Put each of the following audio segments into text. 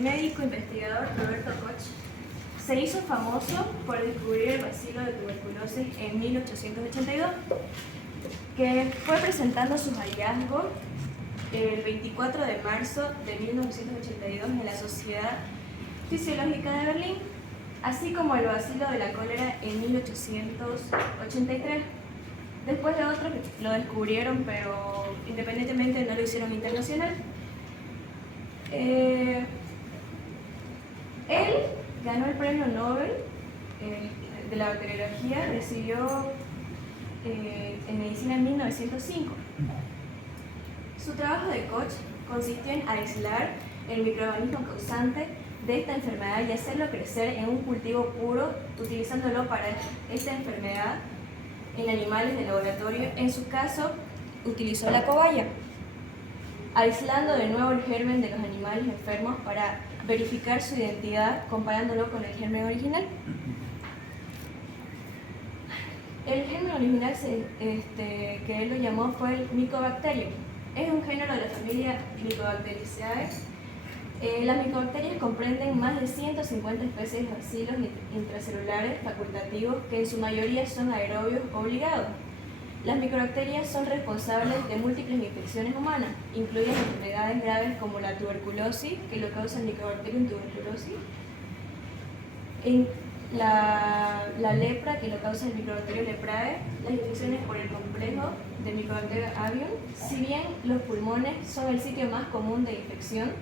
El médico investigador Roberto Koch se hizo famoso por descubrir el bacilo de tuberculosis en 1882, que fue presentando sus hallazgos el 24 de marzo de 1982 en la Sociedad Fisiológica de Berlín, así como el bacilo de la cólera en 1883. Después de otros lo descubrieron, pero independientemente no lo hicieron internacional. Él ganó el premio Nobel de la bacteriología, recibió en medicina en 1905. Su trabajo de Koch consistió en aislar el microorganismo causante de esta enfermedad y hacerlo crecer en un cultivo puro, utilizándolo para esta enfermedad en animales de laboratorio. En su caso, utilizó la cobaya, aislando de nuevo el germen de los animales enfermos para verificar su identidad comparándolo con el germen original. El germen original que él lo llamó fue el Mycobacterium. Es un género de la familia Mycobacteriaceae. Las micobacterias comprenden más de 150 especies de bacilos intracelulares facultativos que en su mayoría son aerobios obligados. Las micobacterias son responsables de múltiples infecciones humanas, incluyendo enfermedades graves como la tuberculosis, que lo causa el Mycobacterium tuberculosis, la lepra, que lo causa el Mycobacterium leprae, las infecciones por el complejo del Mycobacterium avium. Si bien los pulmones son el sitio más común de infección,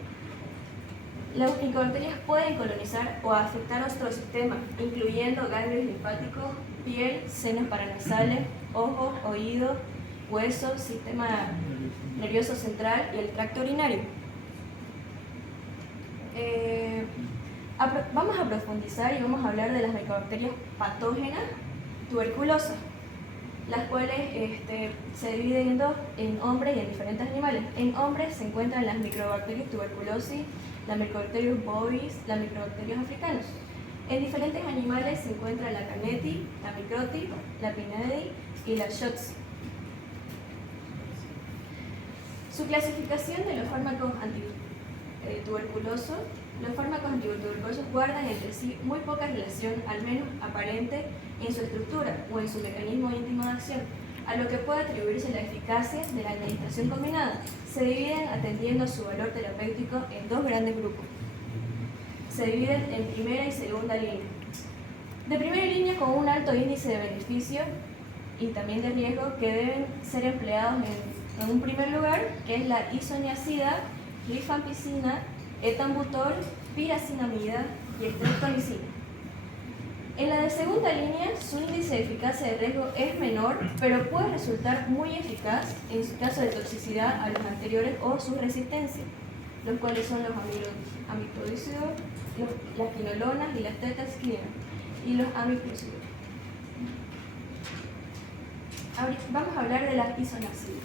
las micobacterias pueden colonizar o afectar nuestro sistema, incluyendo ganglios linfáticos, piel, senos paranasales, ojos, oídos, huesos, sistema nervioso central y el tracto urinario. Vamos a profundizar y vamos a hablar de las micobacterias patógenas tuberculosas, las cuales se dividen en dos, en hombres y en diferentes animales. En hombres se encuentran las micobacterias tuberculosis, la Mycobacterium bovis, la Mycobacterium africanus. En diferentes animales se encuentra la Caneti, la Microti, la Pinedi y la Schotz. Su clasificación de los fármacos antituberculosos. Los fármacos antituberculosos guardan entre sí muy poca relación, al menos aparente, en su estructura o en su mecanismo íntimo de acción, a lo que puede atribuirse la eficacia de la administración combinada. Se dividen atendiendo a su valor terapéutico en dos grandes grupos. Se dividen en primera y segunda línea. De primera línea, con un alto índice de beneficio y también de riesgo, que deben ser empleados en un primer lugar, que es la isoniazida, rifampicina, etambutol, piracinamida y streptomicina. En la de segunda línea, su índice de eficacia de riesgo es menor, pero puede resultar muy eficaz en su caso de toxicidad a los anteriores o su resistencia, los cuales son los amicrolícidos, las quinolonas y las tetraxquinas, y los amicrolícidos. Vamos a hablar de las isonacidas.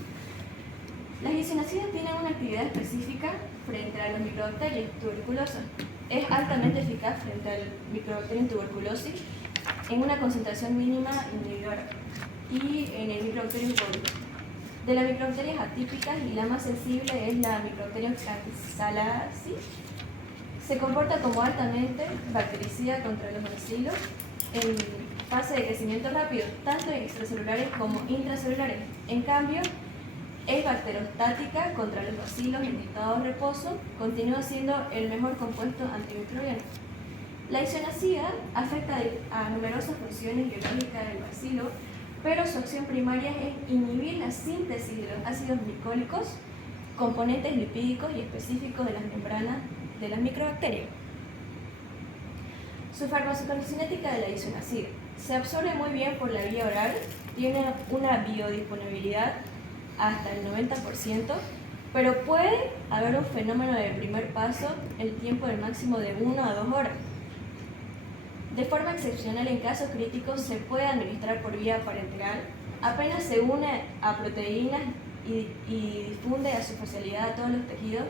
Las isonacidas tienen una actividad específica frente a las micobacterias tuberculosas. Es altamente eficaz frente al Mycobacterium tuberculosis en una concentración mínima individual y en el Mycobacterium bovis. De las micobacterias atípicas, y la más sensible es la Mycobacterium cansalacea. Se comporta como altamente bactericida contra los bacilos en fase de crecimiento rápido, tanto extracelulares como intracelulares. En cambio, es bacterostática contra los bacilos en estado de reposo, continúa siendo el mejor compuesto antimicrobiano. La isonacida afecta a numerosas funciones biológicas del bacilo, pero su acción primaria es inhibir la síntesis de los ácidos glicólicos, componentes lipídicos y específicos de las membranas de las microbacterias. Su farmacocinética de la isonacida. Se absorbe muy bien por la vía oral, tiene una biodisponibilidad hasta el 90%, pero puede haber un fenómeno de primer paso, el tiempo del máximo de 1 a 2 horas. De forma excepcional, en casos críticos, se puede administrar por vía parenteral, apenas se une a proteínas y difunde a su facilidad a todos los tejidos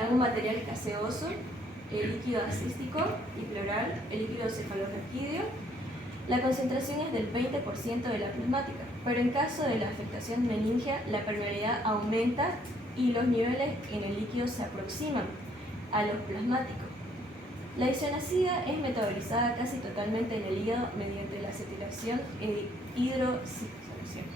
en un material gaseoso, el líquido asístico y pleural, el líquido cefalorraquídeo. La concentración es del 20% de la plasmática, pero en caso de la afectación meningia, la permeabilidad aumenta y los niveles en el líquido se aproximan a los plasmáticos. La isoniazida es metabolizada casi totalmente en el hígado mediante la acetilación e hidroxilación.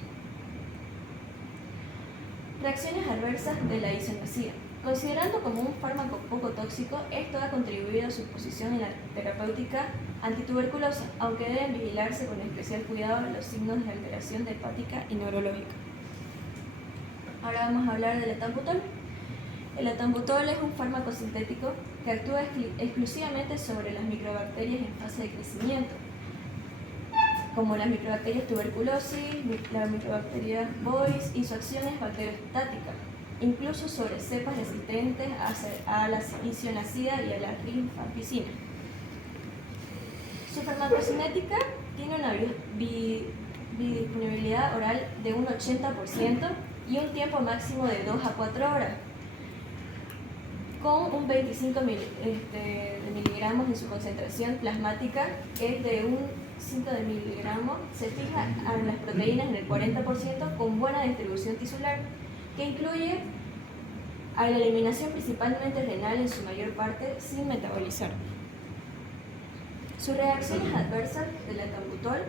Reacciones adversas de la isoniazida. Considerando como un fármaco poco tóxico, esto ha contribuido a su posición en la terapéutica antituberculosa, aunque deben vigilarse con especial cuidado los signos de alteración hepática y neurológica. Ahora vamos a hablar del etambutol. El etambutol es un fármaco sintético que actúa exclusivamente sobre las microbacterias en fase de crecimiento, como las microbacterias tuberculosis, la microbacteria bovis, y su acción es bacteriostática, incluso sobre cepas resistentes a la isoniazida y a la rifampicina. Su farmacocinética tiene una biodisponibilidad oral de un 80% y un tiempo máximo de 2 a 4 horas, con un 25 de miligramos en su concentración plasmática, es de un 5 de miligramos. Se fija a las proteínas en el 40% con buena distribución tisular, que incluye a la eliminación principalmente renal en su mayor parte sin metabolizar. Sus reacciones adversas del etambutol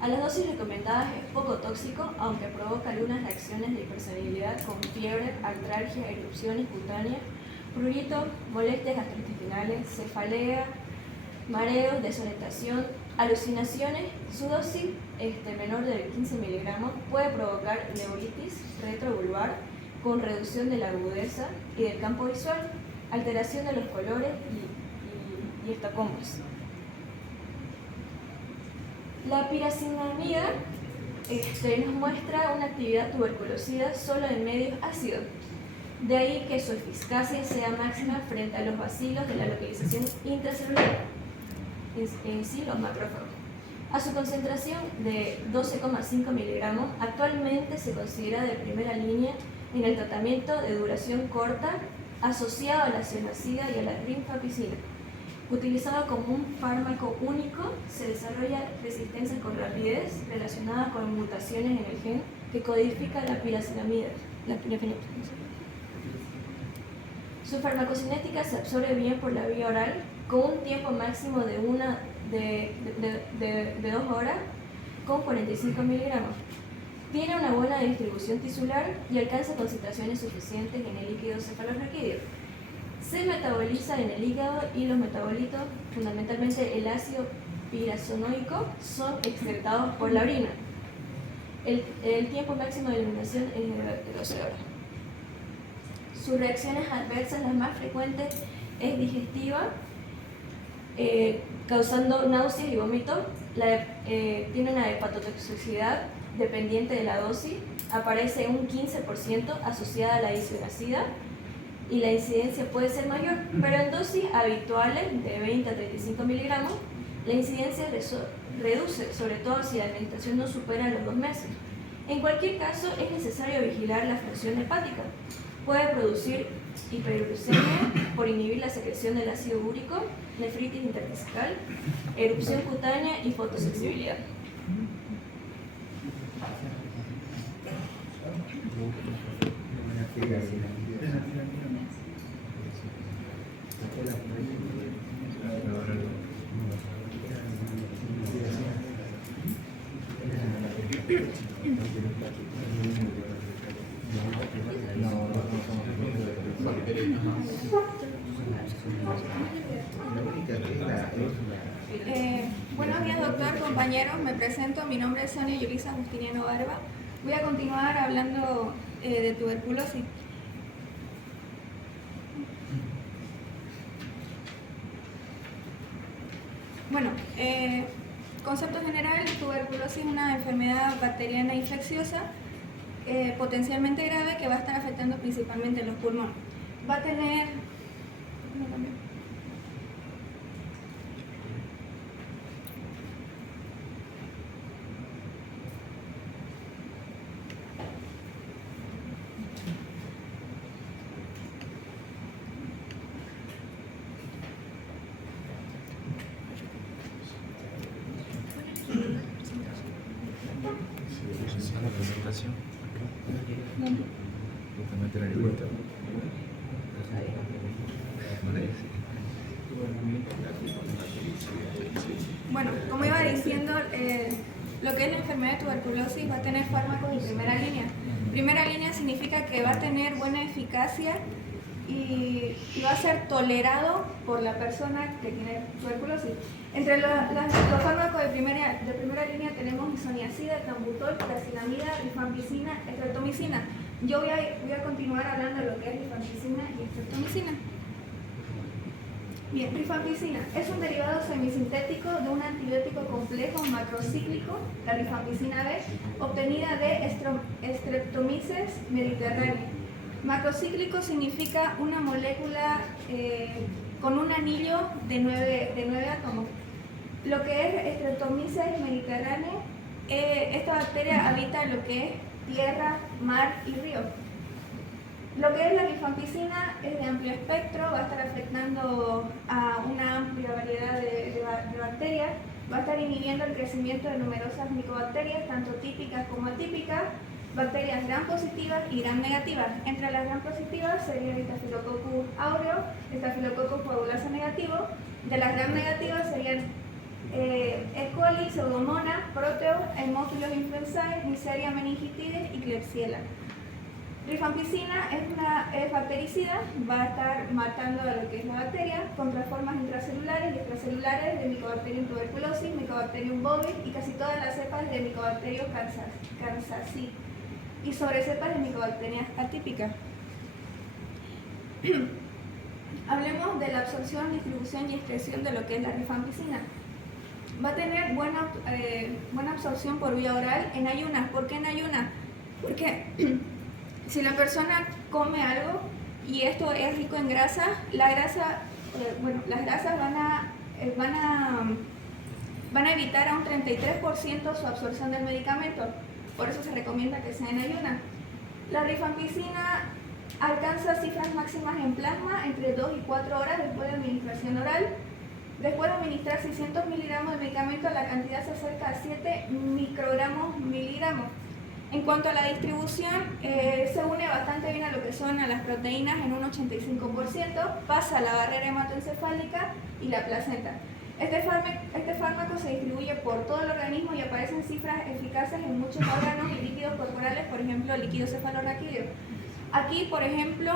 a las dosis recomendadas es poco tóxico, aunque provoca algunas reacciones de hipersensibilidad con fiebre, artralgia, erupciones cutáneas, prurito, molestias gastrointestinales, cefalea, mareos, desorientación, alucinaciones. Su dosis menor de 15 miligramos puede provocar neuritis retrovulvar con reducción de la agudeza y del campo visual, alteración de los colores y estocomas. La piracinamida nos muestra una actividad tuberculosida solo en medios ácidos. De ahí que su eficacia sea máxima frente a los bacilos de la localización intracelular, en sí los macrófagos. A su concentración de 12,5 miligramos, actualmente se considera de primera línea en el tratamiento de duración corta asociado a la isoniazida y a la rifampicina. Utilizado como un fármaco único, se desarrolla resistencia con rapidez relacionada con mutaciones en el gen que codifica la piracinamida. Su farmacocinética se absorbe bien por la vía oral con un tiempo máximo de 2 horas con 45 miligramos. Tiene una buena distribución tisular y alcanza concentraciones suficientes en el líquido cefalorraquídeo. Se metaboliza en el hígado y los metabolitos, fundamentalmente el ácido pirazonoico, son excretados por la orina. El tiempo máximo de eliminación es de 12 horas. Sus reacciones adversas, las más frecuentes, es digestiva, causando náuseas y vómito. Tiene una hepatotoxicidad dependiente de la dosis, aparece un 15% asociada a la isoniazida y la incidencia puede ser mayor, pero en dosis habituales de 20 a 35 miligramos, la incidencia reduce, sobre todo si la administración no supera los 2 meses. En cualquier caso, es necesario vigilar la función hepática. Puede producir hiperuricemia por inhibir la secreción del ácido úrico, nefritis intersticial, erupción cutánea y fotosensibilidad. Buenos días, doctor, compañeros. Me presento. Mi nombre es Sonia Yulisa Justiniano Barba. Voy a continuar hablando de tuberculosis. Bueno, concepto general: tuberculosis es una enfermedad bacteriana infecciosa potencialmente grave que va a estar afectando principalmente los pulmones. Va a tener... La presentación. Justamente en el aeropuerto. Bueno, como iba diciendo, lo que es la enfermedad de tuberculosis va a tener fármacos de primera línea. Primera línea significa que va a tener buena eficacia y va a ser tolerado por la persona que tiene tuberculosis. Entre los fármacos de primera línea tenemos isoniazida, etambutol, paracetamida, rifampicina, estreptomicina. Yo voy a continuar hablando de lo que es rifampicina y estreptomicina. Bien, rifampicina es un derivado semisintético de un antibiótico complejo macrocíclico, la rifampicina B, obtenida de Streptomyces mediterranea. Macrocíclico significa una molécula con un anillo de 9 átomos. Lo que es Streptomyces mediterranea, esta bacteria habita en lo que es tierra, mar y río. Lo que es la rifampicina es de amplio espectro, va a estar afectando a una amplia variedad de bacterias, va a estar inhibiendo el crecimiento de numerosas micobacterias, tanto típicas como atípicas, bacterias gram positivas y gram negativas. Entre las gram positivas serían Staphylococcus aureus, Staphylococcus coagulasa negativo. De las gram negativas serían E. coli, Pseudomonas, Proteus, Haemophilus influenzae, Neisseria meningitidis y Klebsiella. Rifampicina es bactericida, va a estar matando a lo que es la bacteria contra formas intracelulares y extracelulares de Mycobacterium tuberculosis, Mycobacterium bovis y casi todas las cepas de Mycobacterium kansasi y sobre cepas de Mycobacterias atípicas. Hablemos de la absorción, distribución y excreción de lo que es la rifampicina. Va a tener buena absorción por vía oral en ayunas. ¿Por qué en ayunas? Porque si la persona come algo y esto es rico en grasa, las grasas van a evitar a un 33% su absorción del medicamento. Por eso se recomienda que sea en ayunas. La rifampicina alcanza cifras máximas en plasma entre 2 y 4 horas después de administración oral. Después de administrar 600 miligramos de medicamento, la cantidad se acerca a 7 microgramos miligramos. En cuanto a la distribución, se une bastante bien a lo que son a las proteínas en un 85%, pasa la barrera hematoencefálica y la placenta. Este fármaco se distribuye por todo el organismo y aparecen cifras eficaces en muchos órganos y líquidos corporales, por ejemplo, líquido cefalorraquídeo. Aquí, por ejemplo,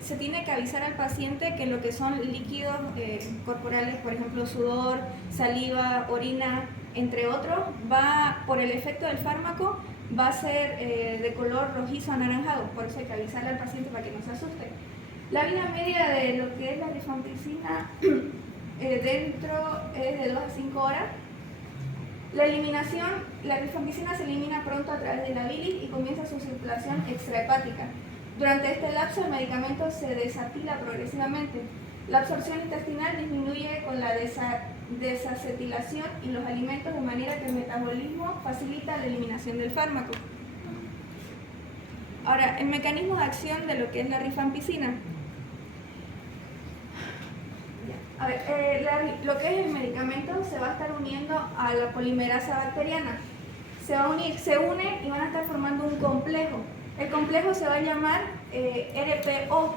se tiene que avisar al paciente que lo que son líquidos corporales, por ejemplo, sudor, saliva, orina, entre otros, por el efecto del fármaco, va a ser de color rojizo anaranjado, por eso hay que avisarle al paciente para que no se asuste. La vida media de lo que es la rifampicina dentro es de 2 a 5 horas. La eliminación, la rifampicina se elimina pronto a través de la bilis y comienza su circulación extrahepática. Durante este lapso el medicamento se desatila progresivamente. La absorción intestinal disminuye con la desacetilación y los alimentos de manera que el metabolismo facilita la eliminación del fármaco. Ahora, el mecanismo de acción de lo que es la rifampicina. A ver, lo que es el medicamento se va a estar uniendo a la polimerasa bacteriana. Se unen y van a estar formando un complejo. El complejo se va a llamar RPO.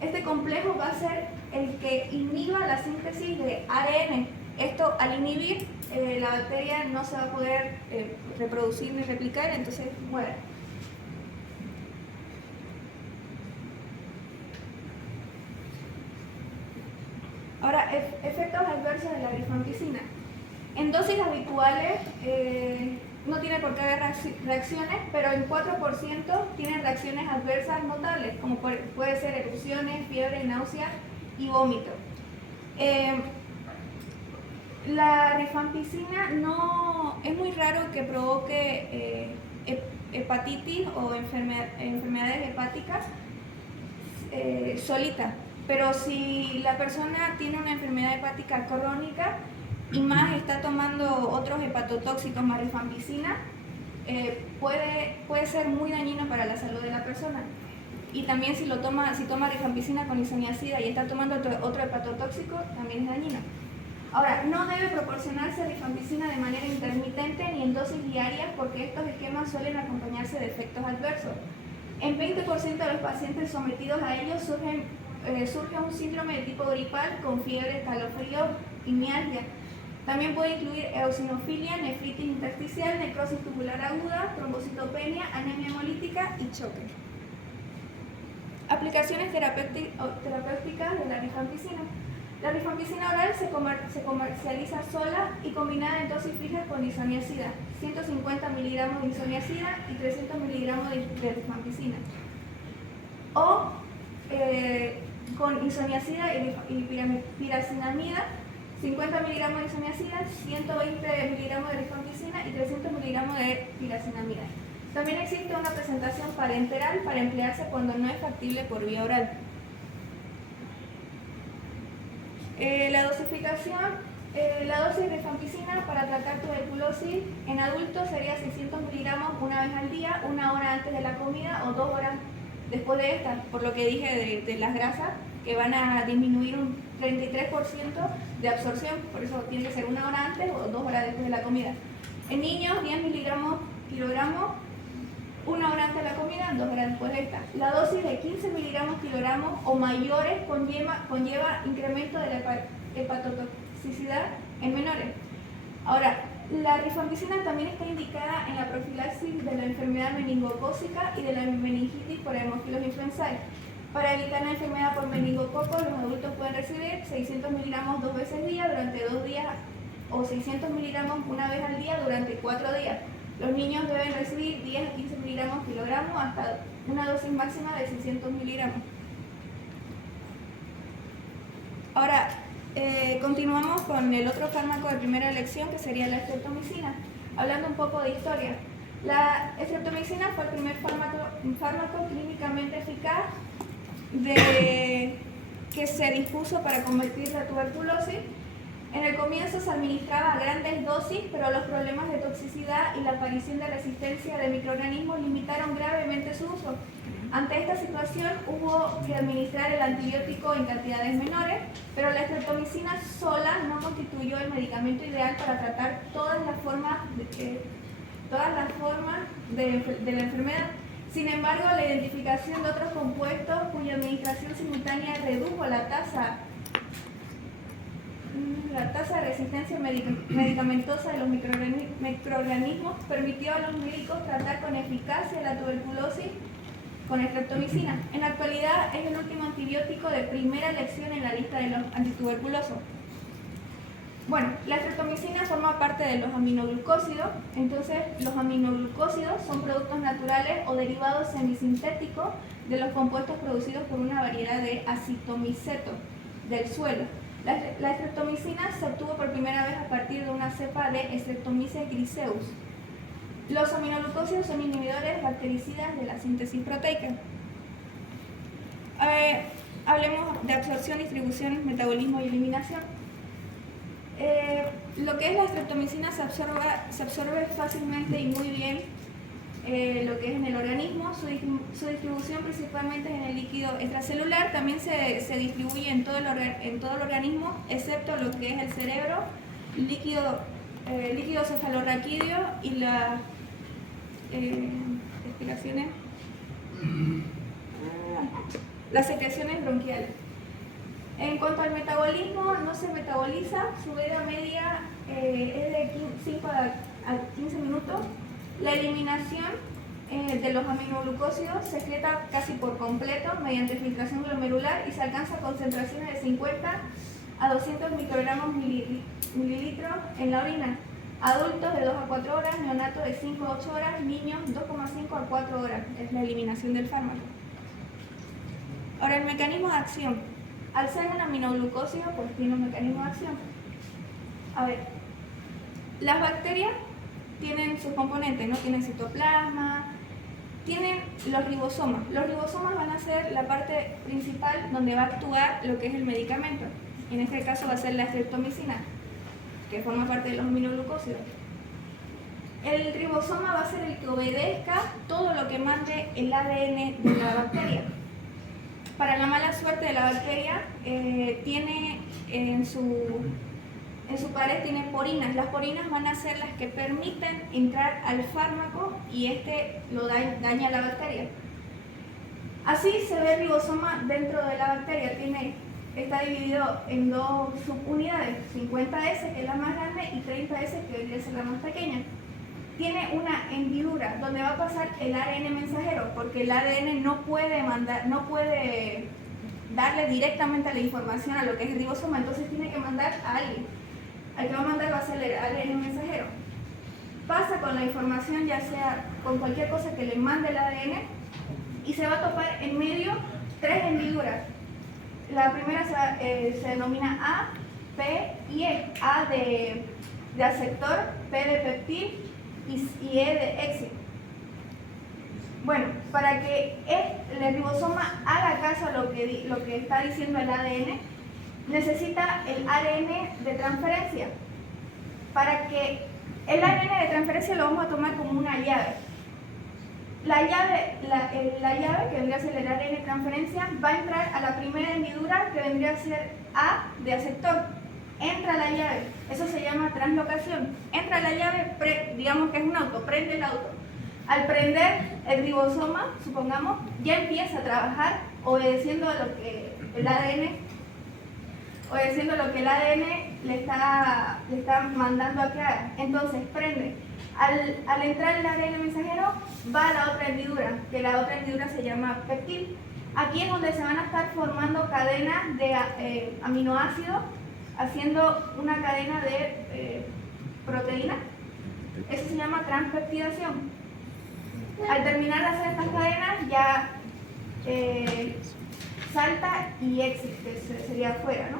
Este complejo va a ser el que inhiba la síntesis de ARN. Esto, al inhibir, la bacteria no se va a poder reproducir ni replicar, entonces muere. Ahora, efectos adversos de la rifampicina. En dosis habituales no tiene por qué haber reacciones, pero en 4% tienen reacciones adversas notables, como puede ser erupciones, fiebre, náusea y vómito. La rifampicina es muy raro que provoque hepatitis o enfermedades hepáticas solita, pero si la persona tiene una enfermedad hepática crónica y más está tomando otros hepatotóxicos más rifampicina, puede ser muy dañino para la salud de la persona. Y también si toma rifampicina con isoniazida y está tomando otro hepatotóxico, también es dañino. Ahora, no debe proporcionarse rifampicina de manera intermitente ni en dosis diarias porque estos esquemas suelen acompañarse de efectos adversos. En 20% de los pacientes sometidos a ellos surge un síndrome de tipo gripal con fiebre, escalofrío y mialgia. También puede incluir eosinofilia, nefritis intersticial, necrosis tubular aguda, trombocitopenia, anemia hemolítica y choque. Aplicaciones terapéuticas de la rifampicina. La rifampicina oral se comercializa sola y combinada en dosis fijas con isoniazida, 150 miligramos de isoniazida y 300 miligramos de rifampicina. O con isoniazida y piracinamida, 50 miligramos de isoniazida, 120 miligramos de rifampicina y 300 miligramos de piracinamida. También existe una presentación parenteral para emplearse cuando no es factible por vía oral. La dosificación, la dosis de rifampicina para tratar tuberculosis en adultos sería 600 miligramos una vez al día, 1 hora antes de la comida o 2 horas después de esta, por lo que dije de las grasas, que van a disminuir un 33% de absorción, por eso tiene que ser 1 hora antes o 2 horas después de la comida. En niños, 10 miligramos kilogramos, 1 hora antes de la comida, 2 horas después de esta. La dosis de 15 miligramos kilogramos o mayores conlleva incremento de la hepatotoxicidad en menores. Ahora, la rifampicina también está indicada en la profilaxis de la enfermedad meningocócica y de la meningitis por Haemophilus influenzae. Para evitar la enfermedad por meningococo, los adultos pueden recibir 600 miligramos 2 veces al día durante 2 días o 600 miligramos una vez al día durante 4 días. Los niños deben recibir 10 a 15 miligramos kilogramos hasta una dosis máxima de 600 miligramos. Ahora, continuamos con el otro fármaco de primera elección, que sería la estreptomicina. Hablando un poco de historia. La estreptomicina fue el primer fármaco clínicamente eficaz que se dispuso para combatir la tuberculosis. En el comienzo se administraba a grandes dosis, pero los problemas de toxicidad y la aparición de resistencia de microorganismos limitaron gravemente su uso. Ante esta situación hubo que administrar el antibiótico en cantidades menores, pero la estreptomicina sola no constituyó el medicamento ideal para tratar todas las formas de la enfermedad. Sin embargo, la identificación de otros compuestos cuya administración simultánea redujo la tasa de resistencia medicamentosa de los microorganismos permitió a los médicos tratar con eficacia la tuberculosis con estreptomicina. En la actualidad es el último antibiótico de primera elección en la lista de los antituberculosos. Bueno, la estreptomicina forma parte de los aminoglucósidos. Entonces, los aminoglucósidos son productos naturales o derivados semisintéticos de los compuestos producidos por una variedad de acetomiceto del suelo. La estreptomicina se obtuvo por primera vez a partir de una cepa de Streptomyces griseus. Los aminoglucósidos son inhibidores bactericidas de la síntesis proteica. Hablemos de absorción, distribución, metabolismo y eliminación. Lo que es la estreptomicina se absorbe fácilmente y muy bien lo que es en el organismo. Su distribución principalmente es en el líquido extracelular. También se distribuye en todo el organismo, excepto lo que es el cerebro, líquido cefalorraquídeo y las las secreciones bronquiales. En cuanto al metabolismo, no se metaboliza, su vida media es de 5 a 15 minutos. La eliminación de los aminoglucósidos se excreta casi por completo mediante filtración glomerular y se alcanza concentraciones de 50 a 200 microgramos mililitros en la orina. Adultos de 2 a 4 horas, neonatos de 5 a 8 horas, niños 2,5 a 4 horas. Es la eliminación del fármaco. Ahora, el mecanismo de acción. Al ser un aminoglucósido, pues tiene un mecanismo de acción. A ver, las bacterias tienen sus componentes, ¿no? Tienen citoplasma, tienen los ribosomas. Los ribosomas van a ser la parte principal donde va a actuar lo que es el medicamento. En este caso va a ser la estreptomicina, que forma parte de los aminoglucósidos. El ribosoma va a ser el que obedezca todo lo que mande el ADN de la bacteria. Para la mala suerte de la bacteria, tiene en su pared tiene porinas. Las porinas van a ser las que permiten entrar al fármaco y este lo daña a la bacteria. Así se ve el ribosoma dentro de la bacteria. Tiene está dividido en dos subunidades, 50S que es la más grande y 30S que debería ser la más pequeña. Tiene una hendidura donde va a pasar el ARN mensajero, porque el ADN no puede darle directamente la información a lo que es el ribosoma, entonces tiene que mandar a alguien. Al que va a mandar va a ser el ADN mensajero. Pasa con la información, ya sea con cualquier cosa que le mande el ADN, y se va a topar en medio tres hendiduras. La primera se denomina A, P y E. A de aceptor, P de peptil y E de exit. Bueno, para que el ribosoma haga caso a lo que está diciendo el ADN, necesita el ARN de transferencia. Para que el ARN de transferencia lo vamos a tomar como una llave. La llave que vendría a ser el ARN de transferencia va a entrar a la primera hendidura que vendría a ser A de aceptor. Entra la llave, eso se llama translocación. Entra la llave, digamos que es un auto, prende el auto. Al prender el ribosoma, supongamos, ya empieza a trabajar obedeciendo a lo que el ADN le está mandando a que haga. Entonces prende. Al entrar el ADN mensajero, va a la otra hendidura, que la otra hendidura se llama peptil. Aquí es donde se van a estar formando cadenas de aminoácidos, haciendo una cadena de proteína. Eso se llama transpeptidación. Al terminar de hacer estas cadenas, ya salta y exit, que sería afuera, ¿no?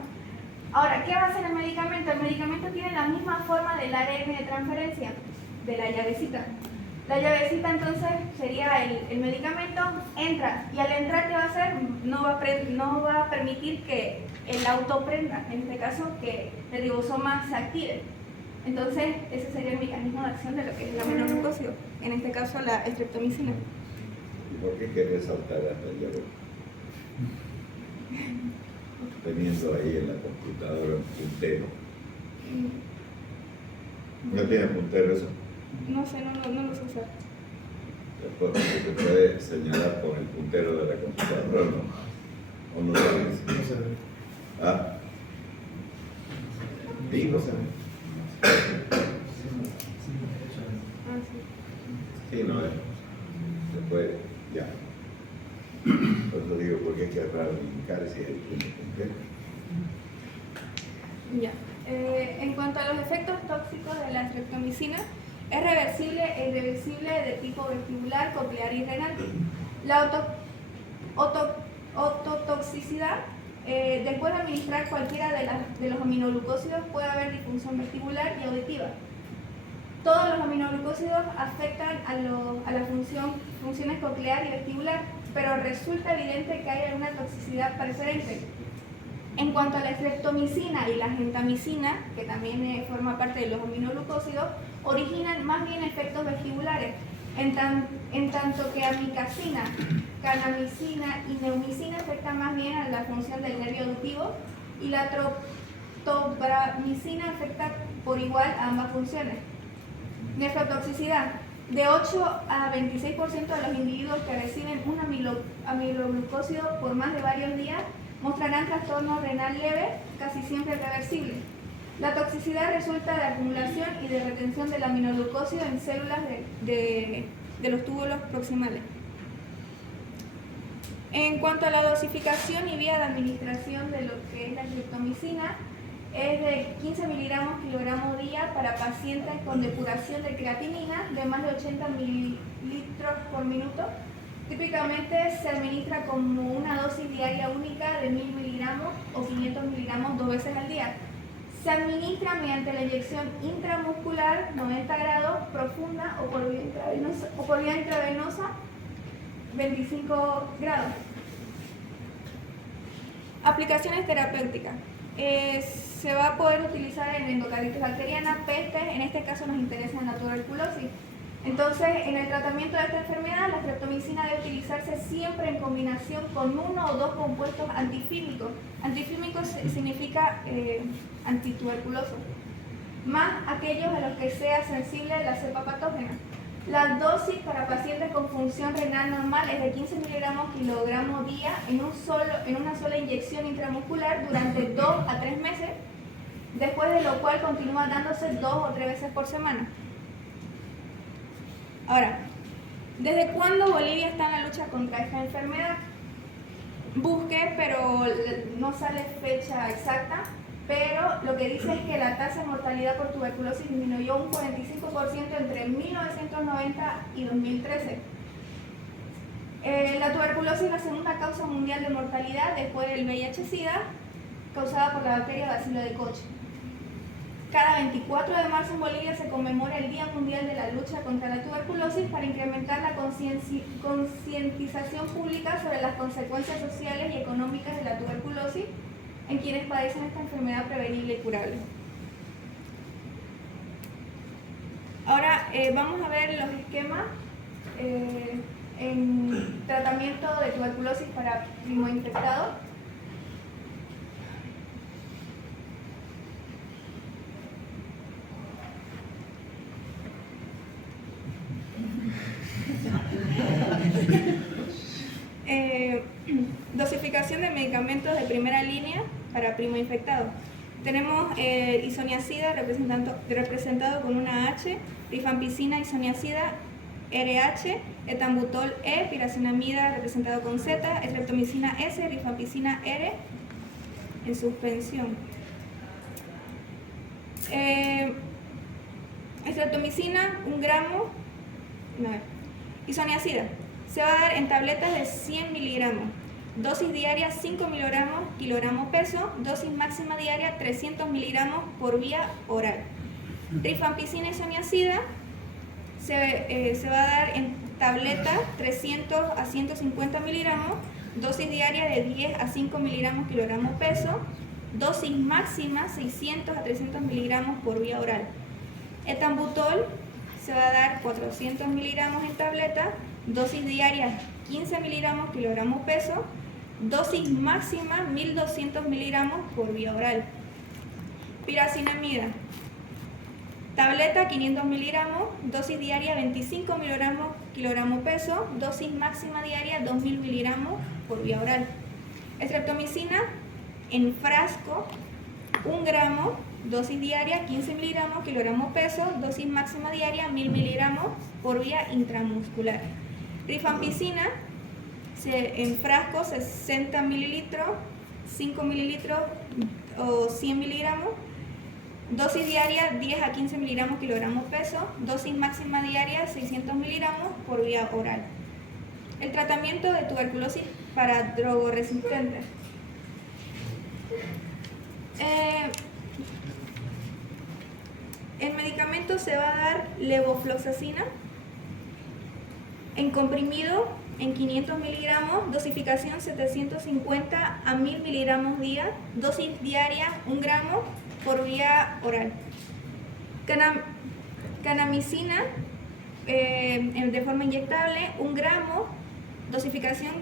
Ahora, ¿qué va a hacer el medicamento? El medicamento tiene la misma forma del ARN de transferencia, de la llavecita. La llavecita entonces sería el medicamento, entra, y al entrar, ¿qué va a hacer? No va a permitir que el auto prenda, en este caso que el ribosoma se active. Entonces, ese sería el mecanismo de acción de lo que es el aminoglucósido, en este caso la estreptomicina. ¿Y por qué querés saltar hasta el llave? Teniendo ahí en la computadora un puntero. ¿No tiene puntero eso? No sé, no lo sé usar. Después se puede señalar con el puntero de la computadora, ¿no? ¿O no sabes? No se ve. ¿Ah? Digo. Ah, sí. Sí, no es. Se puede, ya. Por eso digo, porque es que es raro brincar si hay un puntero. Ya. En cuanto a los efectos tóxicos de la estreptomicina, es reversible e irreversible de tipo vestibular, coclear y renal. La ototoxicidad, después de administrar cualquiera de los aminoglucósidos, puede haber disfunción vestibular y auditiva. Todos los aminoglucósidos afectan a las funciones coclear y vestibular, pero resulta evidente que hay alguna toxicidad preferente. En cuanto a la estreptomicina y la gentamicina, que también forma parte de los aminoglucósidos, originan más bien efectos vestibulares, en tanto que amicacina, canamicina y neumicina afectan más bien a la función del nervio auditivo, y la tobramicina afecta por igual a ambas funciones. Nefrotoxicidad. De 8 a 26% de los individuos que reciben un aminoglucósido por más de varios días mostrarán trastorno renal leve, casi siempre reversible. La toxicidad resulta de acumulación y de retención del aminoglucósido en células de los túbulos proximales. En cuanto a la dosificación y vía de administración de lo que es la estreptomicina, es de 15 miligramos kilogramo día para pacientes con depuración de creatinina de más de 80 mililitros por minuto. Típicamente se administra como una dosis diaria única de 1000 miligramos o 500 miligramos 2 veces al día. Se administra mediante la inyección intramuscular 90 grados, profunda o por vía intravenosa 25 grados. Aplicaciones terapéuticas. Se va a poder utilizar en endocarditis bacteriana, pestes, en este caso nos interesa en la tuberculosis. Entonces, en el tratamiento de esta enfermedad, la estreptomicina debe utilizarse siempre en combinación con uno o dos compuestos antifímicos. Antifímicos significa antituberculoso, más aquellos a los que sea sensible la cepa patógena. La dosis para pacientes con función renal normal es de 15 miligramos kilogramo día en una sola inyección intramuscular durante 2 a 3 meses, después de lo cual continúa dándose 2 o 3 veces por semana. Ahora, ¿desde cuándo Bolivia está en la lucha contra esta enfermedad? Busqué, pero no sale fecha exacta, pero lo que dice es que la tasa de mortalidad por tuberculosis disminuyó un 45% entre 1990 y 2013. La tuberculosis es la segunda causa mundial de mortalidad después del VIH-Sida, causada por la bacteria Bacilo de Koch. Cada 24 de marzo en Bolivia se conmemora el Día Mundial de la Lucha contra la Tuberculosis para incrementar la concientización pública sobre las consecuencias sociales y económicas de la tuberculosis en quienes padecen esta enfermedad prevenible y curable. Ahora vamos a ver los esquemas en tratamiento de tuberculosis para primoinfectados. Dosificación de medicamentos de primera línea para primoinfectados. Tenemos isoniazida representado con una H, rifampicina, isoniazida, RH, etambutol E, piracinamida representado con Z, estreptomicina S, rifampicina R en suspensión. Estreptomicina, 1 gramo, isoniazida, se va a dar en tabletas de 100 miligramos. Dosis diaria 5 miligramos kilogramo peso, dosis máxima diaria 300 miligramos por vía oral. Rifampicina isoniazida se va a dar en tabletas 300 a 150 miligramos, dosis diaria de 10 a 5 miligramos kilogramo peso, dosis máxima 600 a 300 miligramos por vía oral. Etambutol se va a dar 400 miligramos en tableta, dosis diaria 15 miligramos kilogramo peso, dosis máxima 1200 miligramos por vía oral. Piracinamida, tableta 500 miligramos, dosis diaria 25 miligramos kilogramo peso, dosis máxima diaria 2000 miligramos por vía oral. Estreptomicina en frasco 1 gramo, dosis diaria 15 miligramos kilogramo peso, dosis máxima diaria 1000 miligramos por vía intramuscular. Rifampicina en frasco 60 mililitros, 5 mililitros o 100 miligramos, dosis diaria 10 a 15 miligramos kilogramo peso, dosis máxima diaria 600 miligramos por vía oral. El tratamiento de tuberculosis para drogoresistentes. El medicamento se va a dar levofloxacina en comprimido en 500 miligramos, dosificación 750 a 1000 miligramos día, dosis diaria 1 gramo por vía oral. Canamicina de forma inyectable 1 gramo, dosificación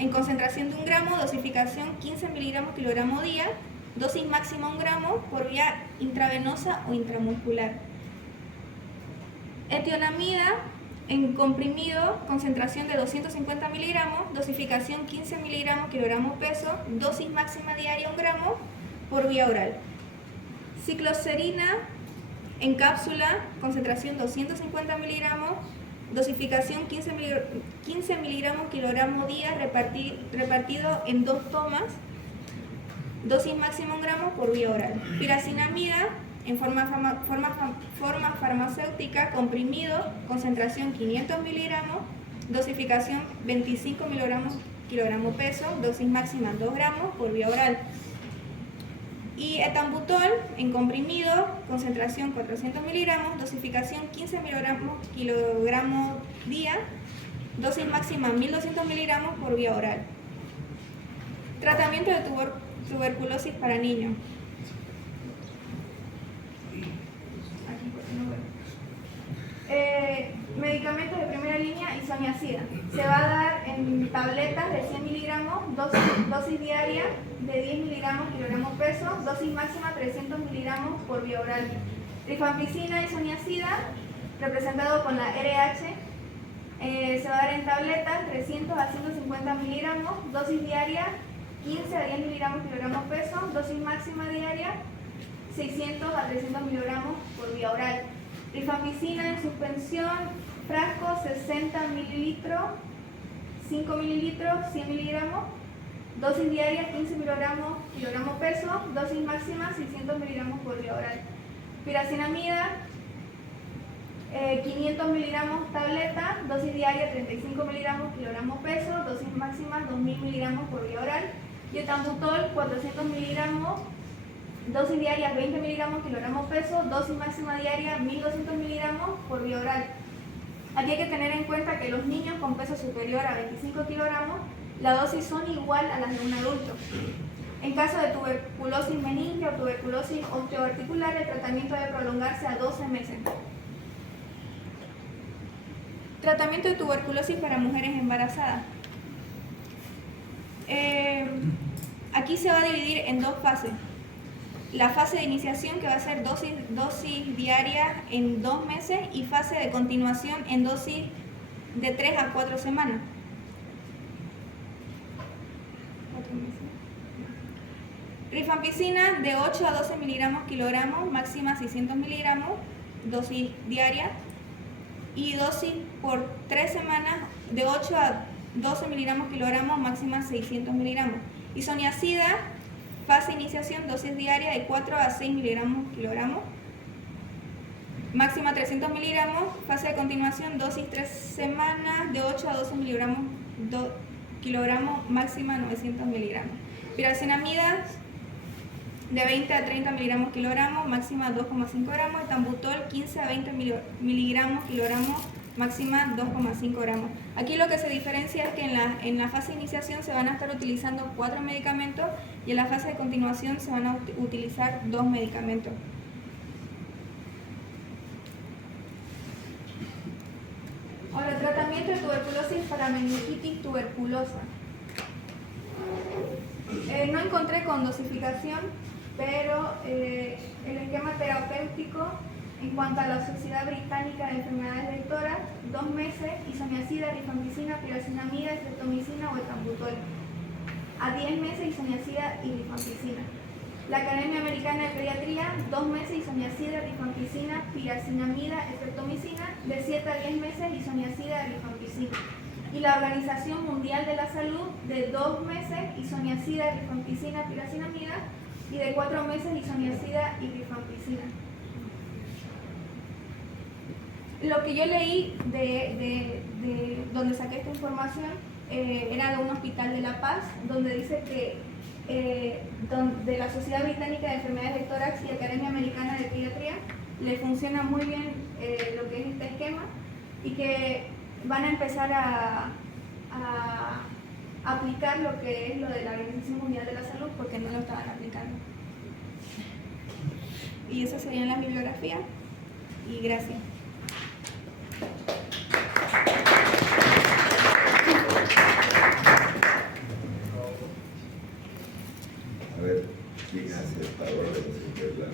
en concentración de 1 gramo, dosificación 15 miligramos kilogramo día, dosis máxima 1 gramo por vía intravenosa o intramuscular. Etionamida en comprimido, concentración de 250 miligramos, dosificación 15 miligramos kilogramo peso, dosis máxima diaria 1 gramo por vía oral. Cicloserina en cápsula, concentración 250 miligramos, dosificación 15 miligramos kilogramo día repartido en 2 tomas, dosis máxima 1 gramo por vía oral. Piracinamida en forma farmacéutica, comprimido, concentración 500 miligramos, dosificación 25 miligramos kilogramo peso, dosis máxima 2 gramos por vía oral. Y etambutol en comprimido, concentración 400 miligramos, dosificación 15 miligramos kilogramo día, dosis máxima 1200 miligramos por vía oral. Tratamiento de tuberculosis para niños. Medicamentos de primera línea, isoniazida. Se va a dar en tabletas de 100 miligramos, dosis diaria de 10 miligramos kilogramo peso, dosis máxima 300 miligramos por vía oral. Rifampicina isoniazida representado con la RH. Se va a dar en tabletas 300 a 150 miligramos, dosis diaria 15 a 10 miligramos kilogramo peso, dosis máxima diaria 600 a 300 miligramos por vía oral. Rifampicina en suspensión, frasco 60 mililitros, 5 mililitros, 100 miligramos, dosis diaria 15 miligramos kilogramo peso, dosis máxima 600 miligramos por vía oral. Piracinamida 500 miligramos tableta, dosis diaria 35 miligramos kilogramo peso, dosis máxima 2000 miligramos por vía oral. Y etambutol 400 miligramos, dosis diaria 20 miligramos kilogramo peso, dosis máxima diaria 1200 miligramos por vía oral. Aquí hay que tener en cuenta que los niños con peso superior a 25 kilogramos, la dosis son igual a las de un adulto. En caso de tuberculosis meningia o tuberculosis osteoarticular, el tratamiento debe prolongarse a 12 meses. Tratamiento de tuberculosis para mujeres embarazadas. Aquí se va a dividir en dos fases. La fase de iniciación, que va a ser dosis diaria en 2 meses, y fase de continuación en dosis de 3 a 4 semanas. Rifampicina de 8 a 12 miligramos kilogramos, máxima 600 miligramos, dosis diaria, y dosis por 3 semanas de 8 a 12 miligramos kilogramos, máxima 600 miligramos. Isoniazida, fase de iniciación, dosis diaria de 4 a 6 miligramos kilogramos, máxima 300 miligramos. Fase de continuación, dosis 3 semanas de 8 a 12 miligramos kilogramos, máxima 900 miligramos. Piracinamida de 20 a 30 miligramos kilogramos, máxima 2,5 gramos. Etambutol 15 a 20 miligramos kilogramos, máxima 2,5 gramos. Aquí lo que se diferencia es que en la fase de iniciación se van a estar utilizando 4 medicamentos y en la fase de continuación se van a utilizar 2 medicamentos. Ahora, tratamiento de tuberculosis para meningitis tuberculosa. No encontré con dosificación, pero el esquema terapéutico en cuanto a la Sociedad Británica de Enfermedades Vectoras, 2 meses, isoniazida, rifampicina, piracinamida, estreptomicina o etambutol. A 10 meses, isoniazida y rifampicina. La Academia Americana de Pediatría, 2 meses, isoniazida, rifampicina, piracinamida, estreptomicina. De 7 a 10 meses, isoniazida, rifampicina. Y la Organización Mundial de la Salud, de 2 meses, isoniazida, rifampicina, piracinamida. Y de 4 meses, isoniazida y rifampicina. Lo que yo leí de donde saqué esta información era de un hospital de La Paz, donde dice que de la Sociedad Británica de Enfermedades de Tórax y Academia Americana de Pediatría le funciona muy bien lo que es este esquema, y que van a empezar a aplicar lo que es lo de la Organización Mundial de la Salud, porque no lo estaban aplicando. Y esa sería la bibliografía, y gracias. A ver, ¿quién hace el favor de presentarla?